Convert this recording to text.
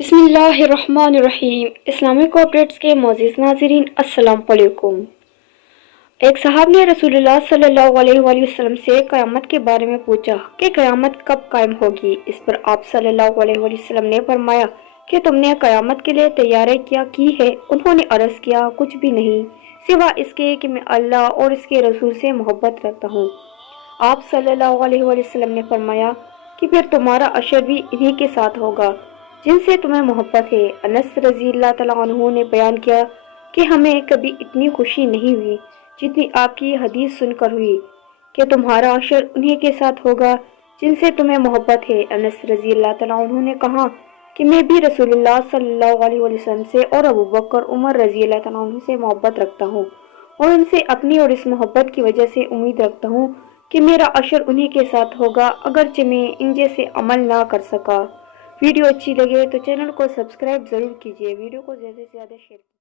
بسم اللہ الرحمن الرحیم۔ اسلامک اپڈیٹس کے معزز ناظرین، السلام علیکم۔ ایک صاحب نے رسول اللہ صلی اللہ علیہ وآلہ وسلم سے قیامت کے بارے میں پوچھا کہ قیامت کب قائم ہوگی۔ اس پر آپ صلی اللہ علیہ وآلہ وسلم نے فرمایا کہ تم نے قیامت کے لیے تیاری کیا کی ہے؟ انہوں نے عرض کیا، کچھ بھی نہیں سوا اس کے کہ میں اللہ اور اس کے رسول سے محبت رکھتا ہوں۔ آپ صلی اللہ علیہ وآلہ وسلم نے فرمایا کہ پھر تمہارا حشر بھی انہی کے ساتھ ہوگا جن سے تمہیں محبت ہے۔ انس رضی اللہ تعالیٰ عنہ نے بیان کیا کہ ہمیں کبھی اتنی خوشی نہیں ہوئی جتنی آپ کی حدیث سن کر ہوئی کہ تمہارا حشر انہی کے ساتھ ہوگا جن سے تمہیں محبت ہے۔ انس رضی اللہ تعالیٰ عنہ نے کہا کہ میں بھی رسول اللہ صلی اللہ علیہ وسلم سے اور ابوبکر عمر رضی اللہ تعالیٰ عنہ سے محبت رکھتا ہوں اور ان سے اپنی اور اس محبت کی وجہ سے امید رکھتا ہوں کہ میرا حشر انہی کے ساتھ ہوگا، اگرچہ میں ان جیسے عمل نہ کر سکا۔ ویڈیو اچھی لگے تو چینل کو سبسکرائب ضرور کیجیے، ویڈیو کو زیادہ سے زیادہ شیئر کیجیے۔